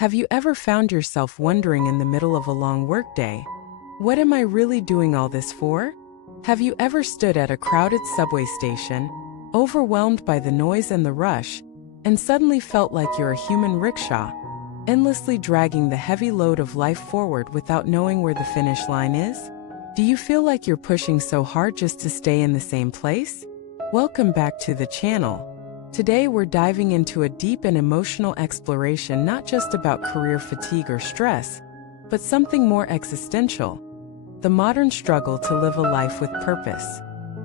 Have you ever found yourself wondering in the middle of a long workday, what am I really doing all this for? Have you ever stood at a crowded subway station, overwhelmed by the noise and the rush, and suddenly felt like you're a human rickshaw, endlessly dragging the heavy load of life forward without knowing where the finish line is? Do you feel like you're pushing so hard just to stay in the same place? Welcome back to the channel. Today we're diving into a deep and emotional exploration not just about career fatigue or stress, but something more existential: the modern struggle to live a life with purpose.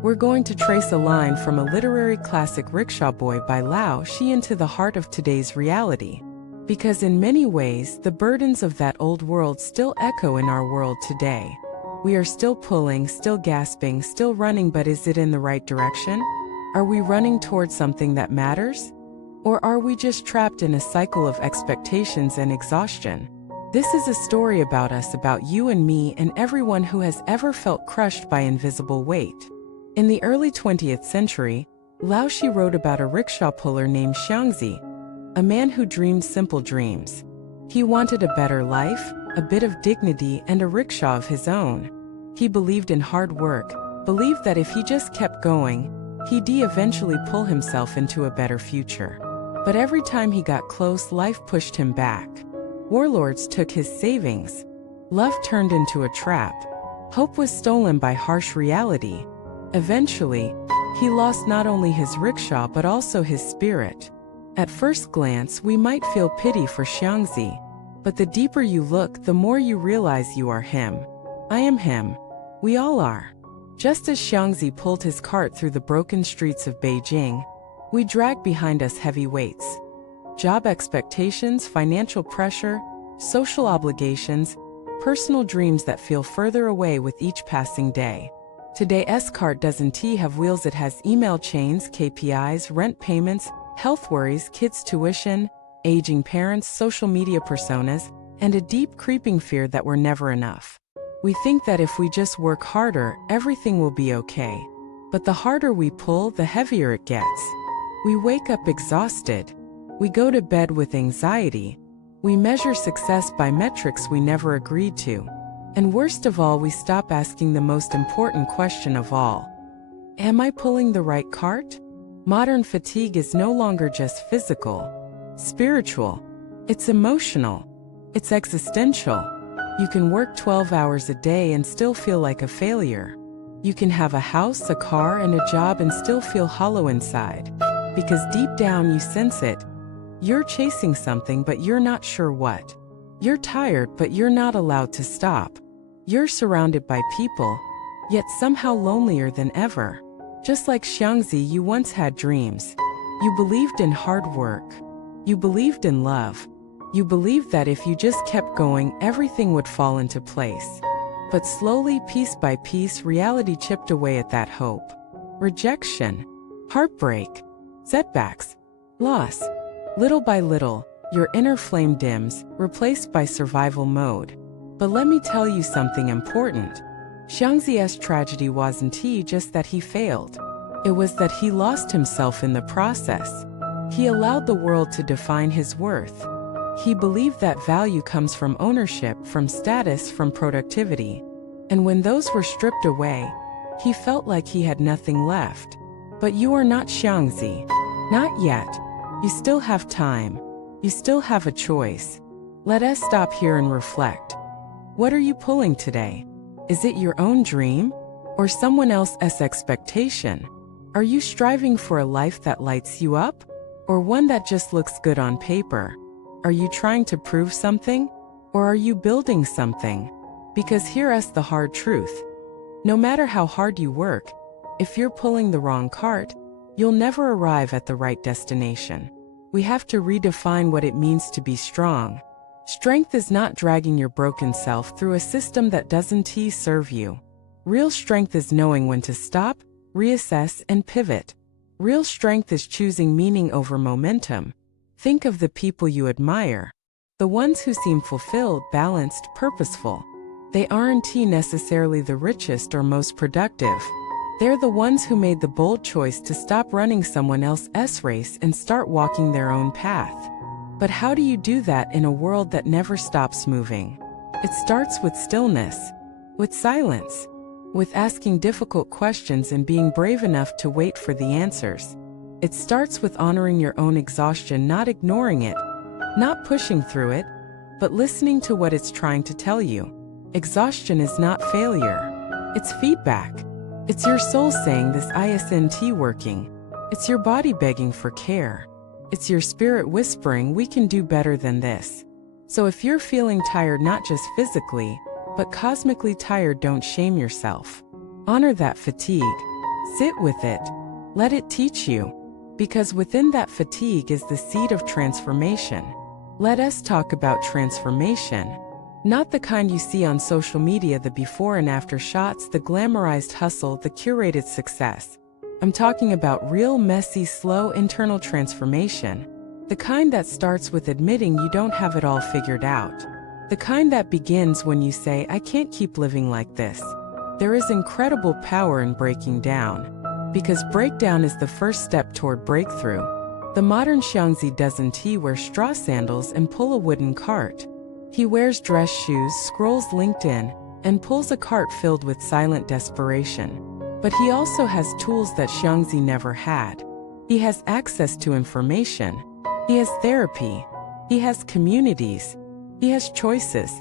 We're going to trace a line from a literary classic, Rickshaw Boy by Lao Tzu, into the heart of today's reality. Because in many ways, the burdens of that old world still echo in our world today. We are still pulling, still gasping, still running, but is it in the right direction? Are we running towards something that matters? Or are we just trapped in a cycle of expectations and exhaustion? This is a story about us, about you and me, and everyone who has ever felt crushed by invisible weight. In the early 20th century, Lao Tzu wrote about a rickshaw puller named Xiangzi, a man who dreamed simple dreams. He wanted a better life, a bit of dignity, and a rickshaw of his own. He believed in hard work, believed that if he just kept going, he'd eventually pull himself into a better future. But every time he got close, life pushed him back. Warlords took his savings. Love turned into a trap. Hope was stolen by harsh reality. Eventually, he lost not only his rickshaw but also his spirit. At first glance, we might feel pity for Xiangzi, but the deeper you look, the more you realize you are him. I am him. We all are. Just as Xiangzi pulled his cart through the broken streets of Beijing, we drag behind us heavy weights. Job expectations, financial pressure, social obligations, personal dreams that feel further away with each passing day. Today's cart doesn't have wheels, it has email chains, KPIs, rent payments, health worries, kids' tuition, aging parents, social media personas, and a deep creeping fear that we're never enough. We think that if we just work harder, everything will be okay. But the harder we pull, the heavier it gets. We wake up exhausted. We go to bed with anxiety. We measure success by metrics we never agreed to. And worst of all, we stop asking the most important question of all: am I pulling the right cart? Modern fatigue is no longer just physical, spiritual. It's emotional. It's existential. You can work 12 hours a day and still feel like a failure. You can have a house, a car, and a job and still feel hollow inside. Because deep down you sense it. You're chasing something but you're not sure what. You're tired but you're not allowed to stop. You're surrounded by people, yet somehow lonelier than ever. Just like Xiangzi, you once had dreams. You believed in hard work. You believed in love. You believed that if you just kept going, everything would fall into place. But slowly, piece by piece, reality chipped away at that hope. Rejection, heartbreak, setbacks, loss. Little by little, your inner flame dims, replaced by survival mode. But let me tell you something important. Xiangzi's tragedy wasn't just that he failed. It was that he lost himself in the process. He allowed the world to define his worth. He believed that value comes from ownership, from status, from productivity. And when those were stripped away, he felt like he had nothing left. But you are not Xiangzi. Not yet. You still have time. You still have a choice. Let us stop here and reflect. What are you pulling today? Is it your own dream? Or someone else's expectation? Are you striving for a life that lights you up? Or one that just looks good on paper? Are you trying to prove something? Or are you building something? Because here's the hard truth. No matter how hard you work, if you're pulling the wrong cart, you'll never arrive at the right destination. We have to redefine what it means to be strong. Strength is not dragging your broken self through a system that doesn't serve you. Real strength is knowing when to stop, reassess, and pivot. Real strength is choosing meaning over momentum. Think of the people you admire. The ones who seem fulfilled, balanced, purposeful. They aren't necessarily the richest or most productive. They're the ones who made the bold choice to stop running someone else's race and start walking their own path. But how do you do that in a world that never stops moving? It starts with stillness, with silence, with asking difficult questions and being brave enough to wait for the answers. It starts with honoring your own exhaustion, not ignoring it, not pushing through it, but listening to what it's trying to tell you. Exhaustion is not failure. It's feedback. It's your soul saying this isn't working. It's your body begging for care. It's your spirit whispering, we can do better than this. So if you're feeling tired, not just physically, but cosmically tired, don't shame yourself. Honor that fatigue. Sit with it. Let it teach you. Because within that fatigue is the seed of transformation. Let us talk about transformation. Not the kind you see on social media, the before and after shots, the glamorized hustle, the curated success. I'm talking about real, messy, slow internal transformation. The kind that starts with admitting you don't have it all figured out. The kind that begins when you say, I can't keep living like this. There is incredible power in breaking down. Because breakdown is the first step toward breakthrough. The modern Xiangzi doesn't wear straw sandals and pull a wooden cart. He wears dress shoes, scrolls LinkedIn, and pulls a cart filled with silent desperation. But he also has tools that Xiangzi never had. He has access to information. He has therapy. He has communities. He has choices.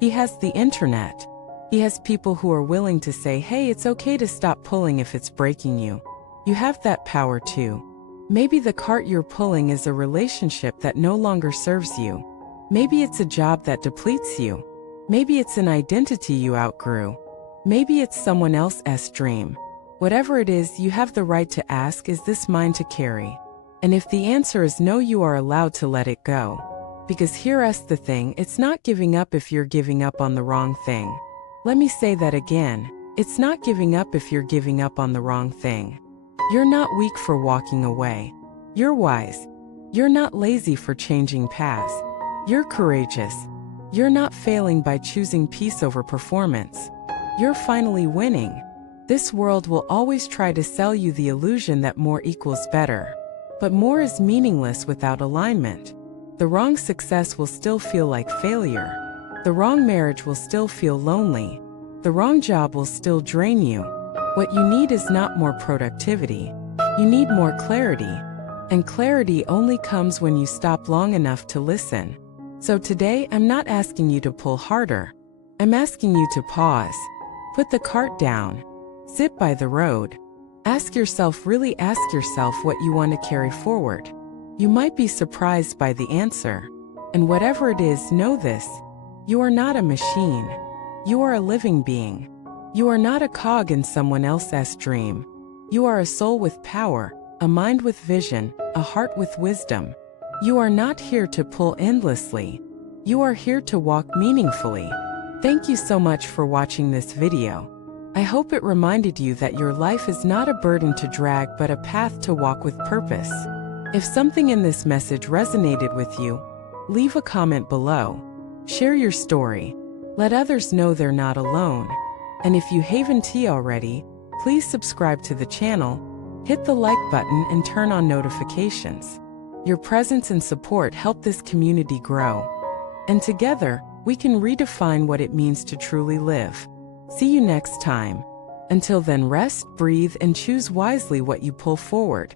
He has the internet. He has people who are willing to say, hey, it's okay to stop pulling if it's breaking you. You have that power too. Maybe the cart you're pulling is a relationship that no longer serves you. Maybe it's a job that depletes you. Maybe it's an identity you outgrew. Maybe it's someone else's dream. Whatever it is, you have the right to ask, is this mine to carry? And if the answer is no, you are allowed to let it go. Because here's the thing, it's not giving up if you're giving up on the wrong thing. Let me say that again. It's not giving up if you're giving up on the wrong thing. You're not weak for walking away. You're wise. You're not lazy for changing paths. You're courageous. You're not failing by choosing peace over performance. You're finally winning. This world will always try to sell you the illusion that more equals better. But more is meaningless without alignment. The wrong success will still feel like failure. The wrong marriage will still feel lonely. The wrong job will still drain you. What you need is not more productivity. You need more clarity. And clarity only comes when you stop long enough to listen. So today, I'm not asking you to pull harder. I'm asking you to pause. Put the cart down. Sit by the road. Really ask yourself what you want to carry forward. You might be surprised by the answer. And whatever it is, know this. You are not a machine. You are a living being. You are not a cog in someone else's dream. You are a soul with power, a mind with vision, a heart with wisdom. You are not here to pull endlessly. You are here to walk meaningfully. Thank you so much for watching this video. I hope it reminded you that your life is not a burden to drag but a path to walk with purpose. If something in this message resonated with you, leave a comment below. Share your story. Let others know they're not alone. And if you haven't already, please subscribe to the channel, hit the like button and turn on notifications. Your presence and support help this community grow. And together, we can redefine what it means to truly live. See you next time. Until then, rest, breathe, and choose wisely what you pull forward.